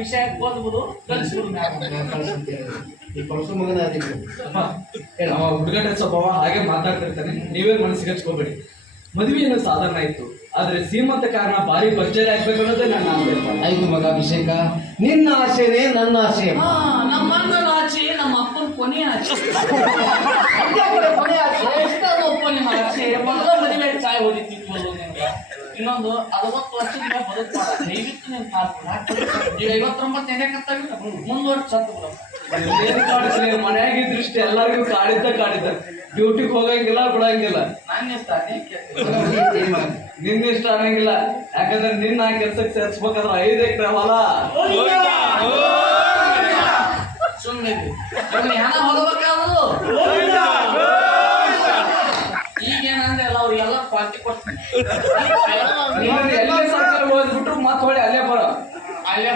ವಿಷಯ ಓದ್ಬೋದು ಕಲಿಸ್ಬಿಡು ಈ ಪರಸು ಮಗನ ಹುಡುಗಟ ಸ್ವಭಾವ ಹಾಗೆ ಮಾತಾಡ್ತಿರ್ತಾನೆ. ನೀವೇ ಮನಸ್ಸಿಗೆ ಹಚ್ಕೋಬೇಡಿ. ಮದುವೆ ಏನೋ ಸಾಧಾರಣ ಇತ್ತು, ಆದ್ರೆ ಶ್ರೀಮಂತ ಕಾರಣ ಭಾರಿ ಭರ್ಜರಿ ಆಗ್ಬೇಕು ಅನ್ನೋದೇ ನನ್ನ ಆಸೆ. ಆಯ್ತು ಮಗ ಅಭಿಷೇಕ, ನಿನ್ನ ಆಸೆನೇ ನನ್ನ ಆಸೆ. ನಮ್ಮ ಅಣ್ಣನ ಆಚೆ, ನಮ್ಮ ಅಪ್ಪನ ಕೊನೆ ಆಚೆ, ಒಪ್ಪನ ಆಚೆ. ಮೊದಲ ಮದುವೆ ಚಾಯ್ ಓದಿತ್ತಿತ್ತು ನಿಮ್ಗೆ. ಇನ್ನೊಂದು 60 ವರ್ಷದ ಮೇಲೆ ಬದುಕ್ತಾರ. ದಯವಿಟ್ಟು ನೀನು ಕಾಡ್ಬಿಡ. ಈಗ 59 ಎಣ್ಣೆ ಕತ್ತಾಗಿಲ್ಲ, ಮುಂದುವರ್ಸಿ ಸತ್ತು ಬಿಡ. ಮನೆಯಾಗಿ ದೃಷ್ಟಿ ಎಲ್ಲರಿಗೂ ಕಾಡಿದ್ದ ಡ್ಯೂಟಿಗೆ ಹೋಗಂಗಿಲ್ಲ, ಬಿಡಂಗಿಲ್ಲ. ನಾನು ಇಷ್ಟ ನಿನ್ನಿಷ್ಟ ಅನ್ನಂಗಿಲ್ಲ. ಯಾಕಂದ್ರೆ ನಿನ್ನ ಆ ಕೆಲ್ಸಕ್ಕೆ ಸೇರ್ಸ್ಬೇಕಾದ್ರೆ 5 ಎಕರೆ ಹೊಲ. ಸುಮ್ಮನೆ ಹೆಣ ಹೊಲಬೇಕಾದ್ರು ಈಗೇನಂದ್ರೆ ಎಲ್ಲ ಅವ್ರಿಗೆಲ್ಲ ಪಾರ್ಟಿ ಕೊಡ್ತೀನಿ. ಎಲ್ಲೇ ಸರ್ಕಾರ ಹೋದ್ಬಿಟ್ರು ಮತ್ತೆ ಹೊಳಿ ಅಲ್ಲೇ ಬರೋ. ಅಲ್ಲೇ